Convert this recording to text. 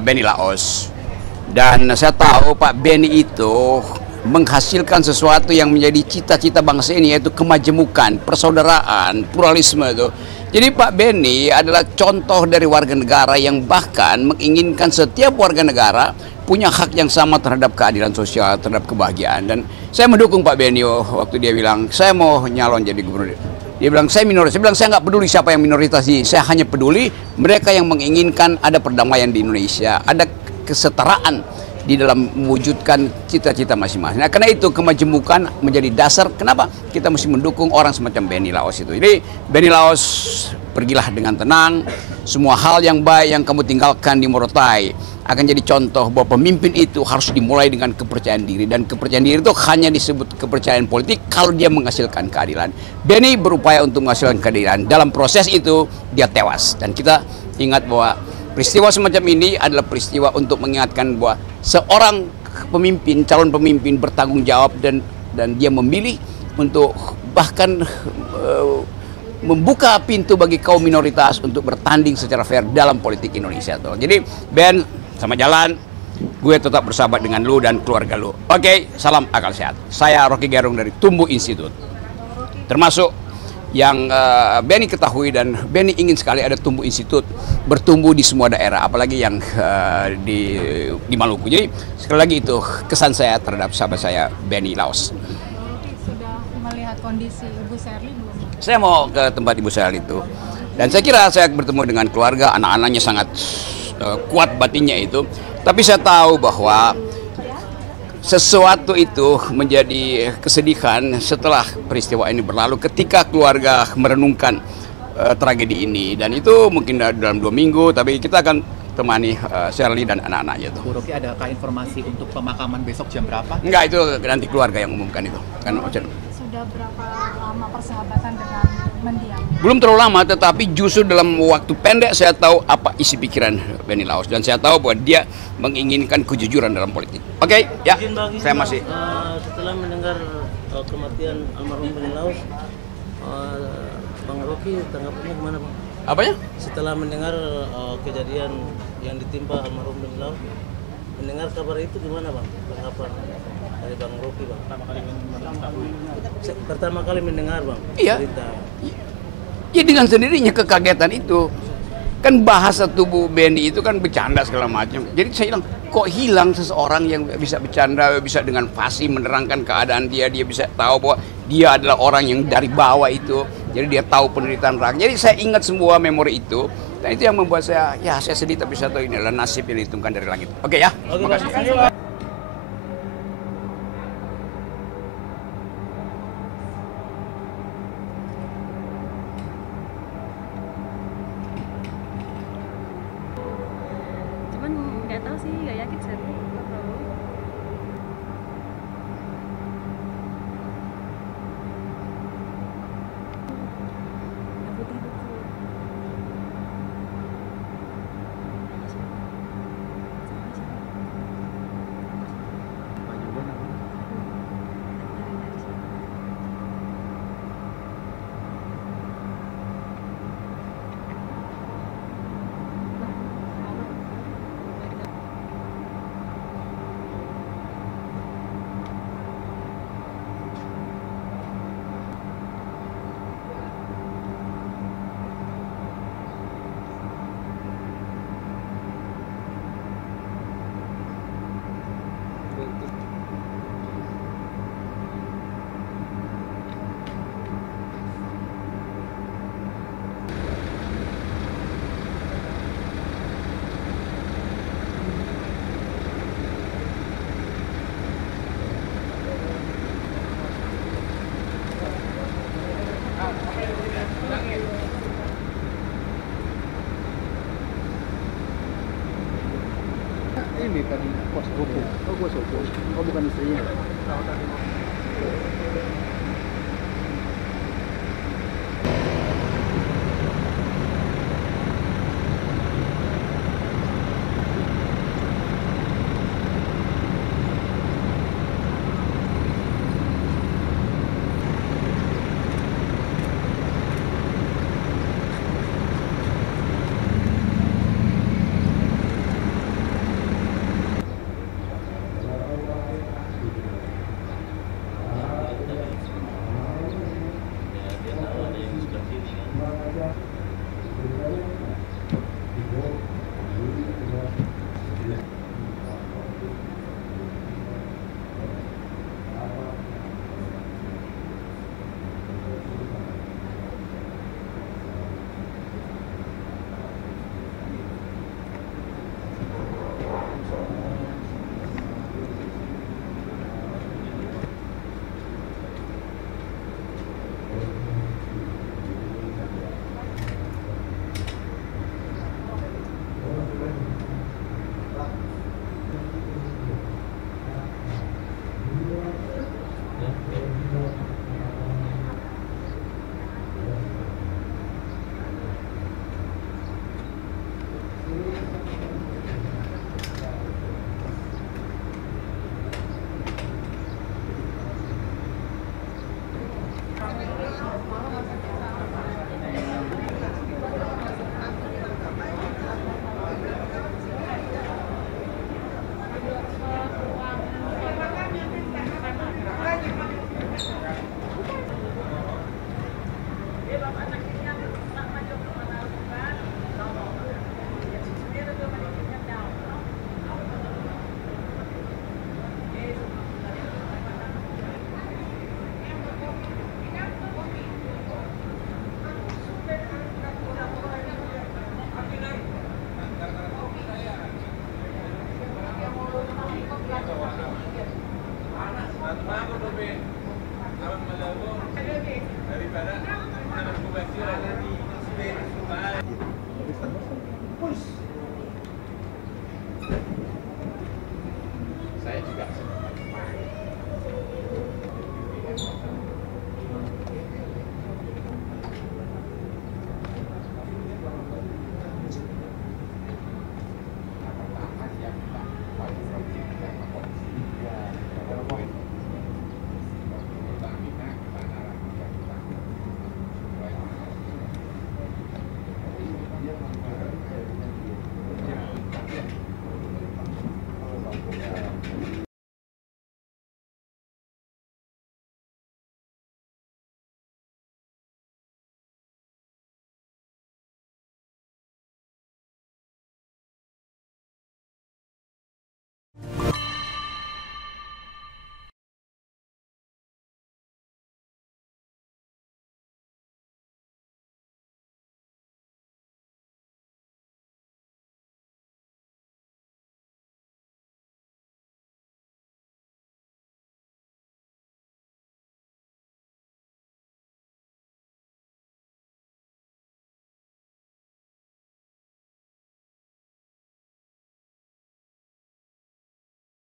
Benny Laos. Dan saya tahu Pak Benny itu menghasilkan sesuatu yang menjadi cita-cita bangsa ini, yaitu kemajemukan, persaudaraan, pluralisme itu. Jadi Pak Benny adalah contoh dari warga negara yang bahkan menginginkan setiap warga negara punya hak yang sama terhadap keadilan sosial, terhadap kebahagiaan. Dan saya mendukung Pak Benny waktu dia bilang, saya mau nyalon jadi gubernur. Dia bilang, saya minoritas. Saya bilang, saya nggak peduli siapa yang minoritas ini. Saya hanya peduli mereka yang menginginkan ada perdamaian di Indonesia, ada kesetaraan di dalam mewujudkan cita-cita masing-masing. Nah, karena itu kemajemukan menjadi dasar kenapa kita mesti mendukung orang semacam Benny Laos itu. Jadi Benny Laos, pergilah dengan tenang. Semua hal yang baik yang kamu tinggalkan di Morotai akan jadi contoh bahwa pemimpin itu harus dimulai dengan kepercayaan diri. Dan kepercayaan diri itu hanya disebut kepercayaan politik kalau dia menghasilkan keadilan. Benny berupaya untuk menghasilkan keadilan. Dalam proses itu dia tewas. Dan kita ingat bahwa peristiwa semacam ini adalah peristiwa untuk mengingatkan bahwa seorang pemimpin, calon pemimpin bertanggung jawab dan dia memilih untuk bahkan membuka pintu bagi kaum minoritas untuk bertanding secara fair dalam politik Indonesia tuh. Jadi Ben, sama jalan, gue tetap bersahabat dengan lu dan keluarga lu. Oke, salam akal sehat. Saya Rocky Gerung dari Tumbuh Institute. Termasuk yang Benny ketahui, dan Benny ingin sekali ada Tumbuh Institute bertumbuh di semua daerah, apalagi yang di Maluku. Jadi sekali lagi itu kesan saya terhadap sahabat saya Benny Laos. Sudah melihat kondisi Ibu Sherly belum? Saya mau ke tempat Ibu Sherly itu, dan saya kira saya bertemu dengan keluarga, anak-anaknya sangat kuat batinnya itu. Tapi saya tahu bahwa sesuatu itu menjadi kesedihan setelah peristiwa ini berlalu, ketika keluarga merenungkan tragedi ini. Dan itu mungkin dalam 2 minggu, tapi kita akan temani Sherly dan anak-anaknya itu. Bu Rocky, adakah informasi untuk pemakaman besok jam berapa? Enggak, itu nanti keluarga yang umumkan itu. Kan Sudah berapa lama persahabatan dengan mendiang? belum terlalu lama, tetapi justru dalam waktu pendek saya tahu apa isi pikiran Benny Laos, dan saya tahu bahwa dia menginginkan kejujuran dalam politik. Oke, ya, saya masih. Setelah mendengar kematian almarhum Benny Laos, Bang Rocky tanggapannya gimana, Bang? Apanya? Setelah mendengar kejadian yang ditimpa almarhum Benny Laos, mendengar kabar itu gimana, Bang? Tanggapan dari Bang Rocky, Bang? Pertama kali mendengar, Bang. Iya. Cerita. Ya dengan sendirinya kekagetan itu. Kan bahasa tubuh Benny itu kan bercanda segala macam. Jadi saya bilang, kok hilang seseorang yang bisa bercanda, bisa dengan fasih menerangkan keadaan dia bisa tahu bahwa dia adalah orang yang dari bawah itu. Jadi dia tahu penderitaan rakyat. Jadi saya ingat semua memori itu. Dan itu yang membuat saya sedih, tapi saya tahu ini adalah nasib yang dihitungkan dari langit. Oke ya, terima kasih. Cuman nggak tahu sih, nggak yakin sih. Ini tadi kuasa hukum. Oh, kuasa hukum. Oh, bukan istrinya.